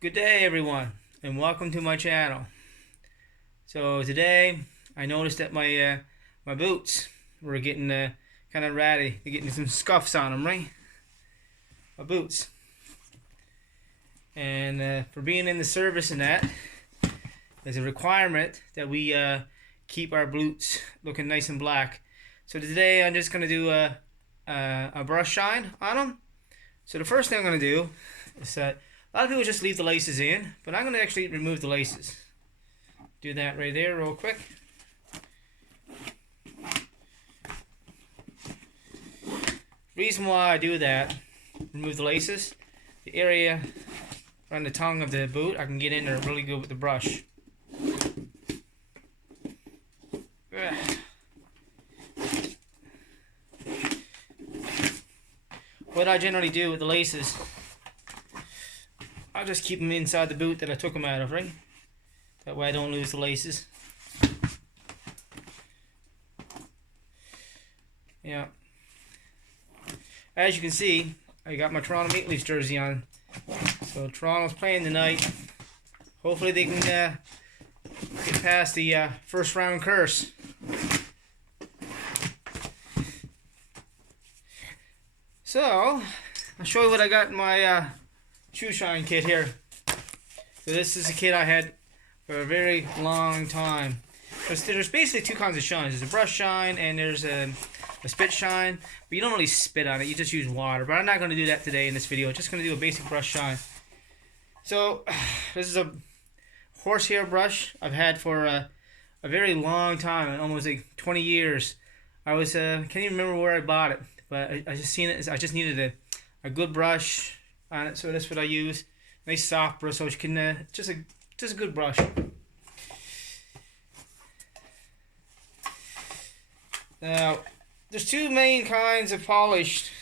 Good day everyone and welcome to my channel. So today I noticed that my boots were getting kind of ratty. They're getting some scuffs on them, right? My boots. And for being in the service and that, there's a requirement that we keep our boots looking nice and black. So today I'm just going to do a brush shine on them. So the first thing I'm going to do is a lot of people just leave the laces in, but I'm going to actually remove the laces. Do that right there real quick. Reason why I do that, remove the laces, the area around the tongue of the boot, I can get in there really good with the brush. What I generally do with the laces, I'll just keep them inside the boot that I took them out of, right? That way I don't lose the laces. Yeah. As you can see, I got my Toronto Maple Leafs jersey on. So Toronto's playing tonight. Hopefully they can get past the first round curse. So, I'll show you what I got in my shoe shine kit here. So this is a kit I had for a very long time. There's basically two kinds of shines. There's a brush shine and there's a spit shine. But you don't really spit on it, you just use water. But I'm not going to do that today in this video. I'm just going to do a basic brush shine. So, this is a horsehair brush I've had for a very long time, almost like 20 years. I was can't even remember where I bought it, but I just seen it. I just needed a good brush on it, so that's what I use. Nice soft brush, so you can just a good brush. Now, there's two main kinds of polish.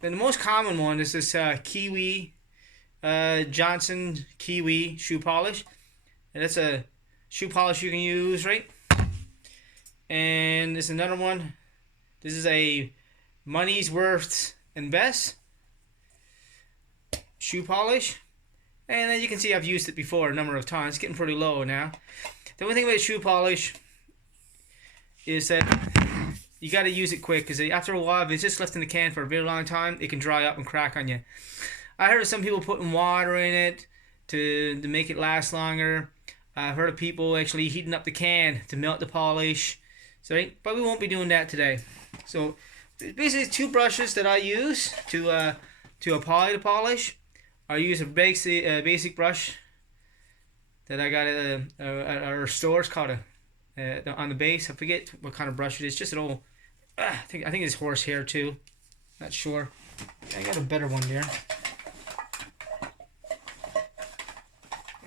Then the most common one is this Kiwi Johnson Kiwi shoe polish, and that's a shoe polish you can use, right? And there's another one. This is a Money's Worth and Best shoe polish, and as you can see, I've used it before a number of times. It's getting pretty low now. The only thing about shoe polish is that you got to use it quick, because after a while, if it's just left in the can for a very long time, it can dry up and crack on you. I heard of some people putting water in it to make it last longer. I've heard of people actually heating up the can to melt the polish. So, but we won't be doing that today. So basically, two brushes that I use to apply the polish. I use a basic brush that I got at our store. It's called on the base. I forget what kind of brush it is. Just an old. I think it's horsehair too. Not sure. I got a better one there.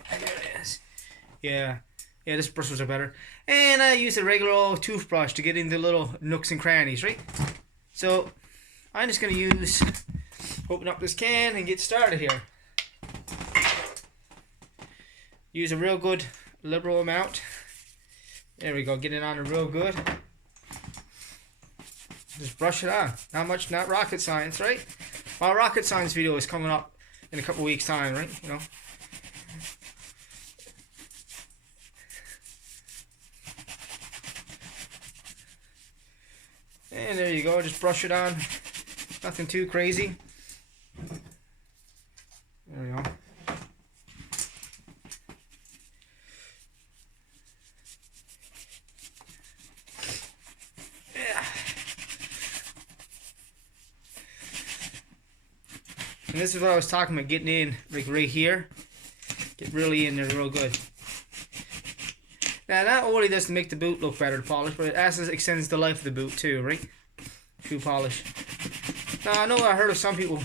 There it is. Yeah, this bristles are better. And I use a regular old toothbrush to get into little nooks and crannies, right? So I'm just gonna open up this can and get started here. Use a real good liberal amount. There we go, get it on it real good. Just brush it on. Not much, not rocket science, right? My rocket science video is coming up in a couple weeks time, right? You know. And there you go, just brush it on. Nothing too crazy. There we go. Yeah. And this is what I was talking about, getting in like right here. Get really in there real good. Now that only does to make the boot look better, the polish, but it also extends the life of the boot too, right? Shoe polish. Now I know I heard of some people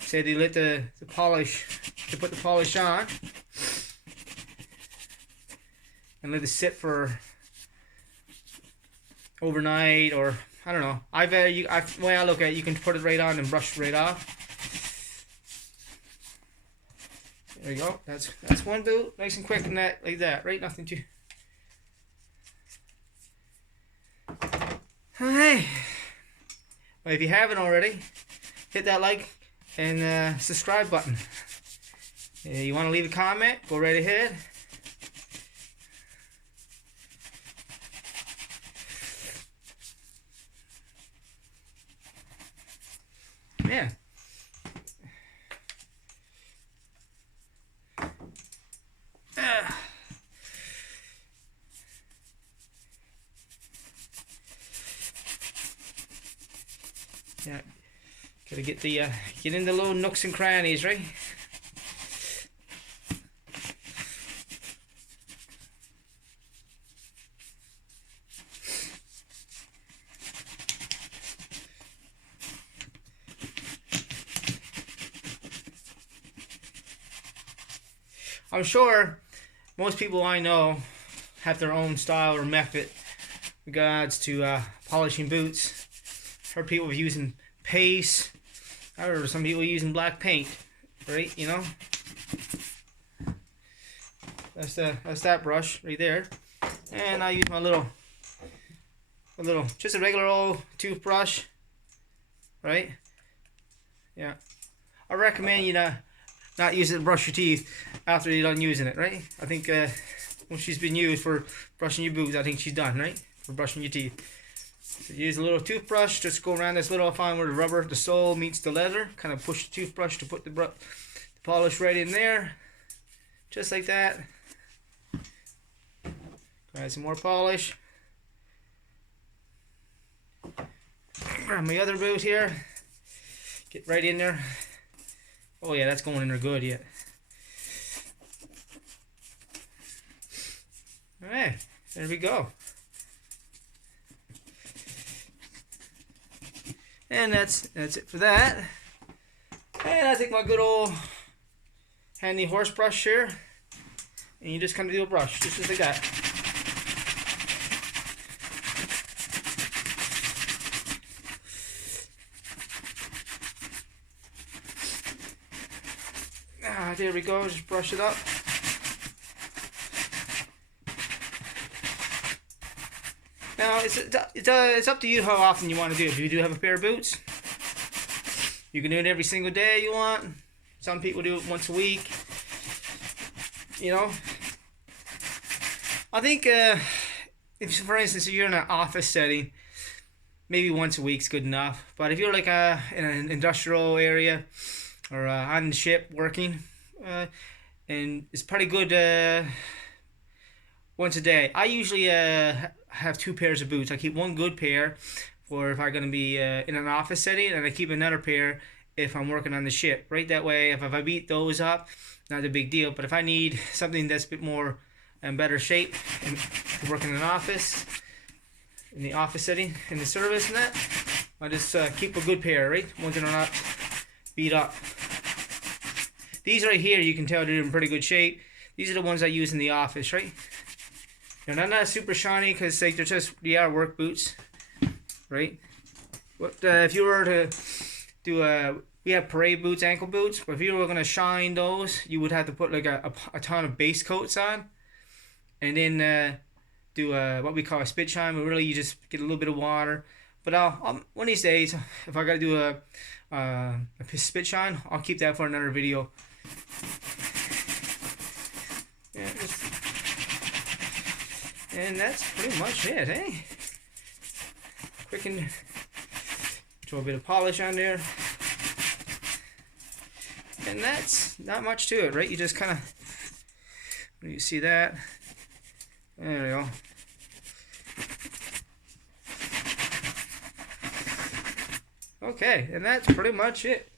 say they let the polish, to put the polish on and let it sit for overnight, or I don't know. The way I look at it, you can put it right on and brush it right off. There you go. That's one boot, nice and quick and that like that, right? Nothing too. Hey, well, if you haven't already, hit that like and subscribe button. You want to leave a comment? Go right ahead. Yeah. Yeah. Gotta get in the little nooks and crannies, right? I'm sure most people I know have their own style or method regards to polishing boots. Heard people using paste. I heard some people using black paint, right? You know, that's that brush right there, and I use my just a regular old toothbrush, right? Yeah, I recommend you not use it to brush your teeth after you're done using it, right? I think when she's been used for brushing your boots, I think she's done, right? For brushing your teeth. So use a little toothbrush, just go around this little, find where the sole meets the leather, kind of push the toothbrush to put the polish right in there, just like that. Add some more polish. Grab my other boot here, get right in there. Oh yeah, that's going in there good yet. Alright, there we go. And that's it for that. And I take my good old handy horse brush here, and you just kind of do a brush, just like that. There we go, just brush it up. Now, it's up to you how often you want to do it. If you do have a pair of boots, you can do it every single day you want. Some people do it once a week. You know, I think if, for instance, if you're in an office setting, maybe once a week's good enough. But if you're like in an industrial area or on the ship working, and it's pretty good once a day. I usually have 2 pairs of boots. I keep one good pair for if I'm going to be in an office setting, and I keep another pair if I'm working on the ship. Right, that way, if I beat those up, not a big deal. But if I need something that's a bit more in better shape and working in an office, in the office setting, in the service and that, I just keep a good pair, right? Ones that are not beat up. These right here, you can tell they're in pretty good shape. These are the ones I use in the office, right? They're not super shiny because like, they are work boots, right? But if you were to do we have parade boots, ankle boots, but if you were going to shine those, you would have to put like a ton of base coats on, and then do what we call a spit shine, but really you just get a little bit of water. But I'll one of these days, if I got to do a spit shine, I'll keep that for another video. Yeah, and that's pretty much it, eh? Quick and throw a bit of polish on there. And that's not much to it, right? You just kind of, you see that? There we go. Okay, and that's pretty much it.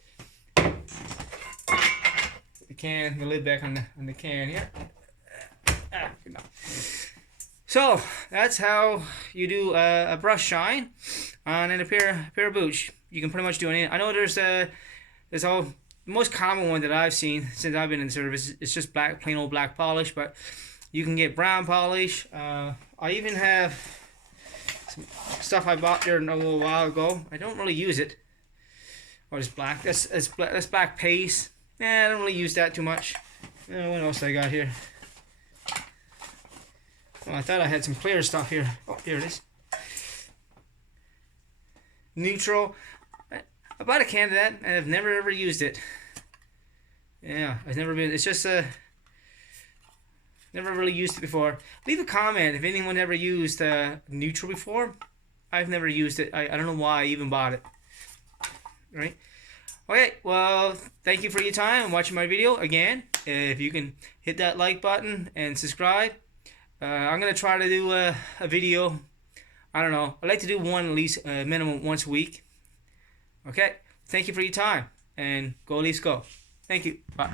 The lid back on the can here. So that's how you do a brush shine on a pair of boots. You can pretty much do anything. I know there's the most common one that I've seen since I've been in service. It's just plain old black polish, but you can get brown polish. I even have some stuff I bought there a little while ago. I don't really use it. Oh, it's black. That's black paste. I don't really use that too much. What else I got here? Well, I thought I had some clear stuff here. Oh, here it is. Neutral. I bought a can of that and I've never ever used it. Yeah, I've never been. It's just never really used it before. Leave a comment if anyone ever used neutral before. I've never used it. I don't know why I even bought it. Right? Okay, well, thank you for your time and watching my video. Again, if you can hit that like button and subscribe. I'm going to try to do a video. I don't know. I like to do one at least minimum once a week. Okay, thank you for your time. And go Leafs go. Thank you. Bye.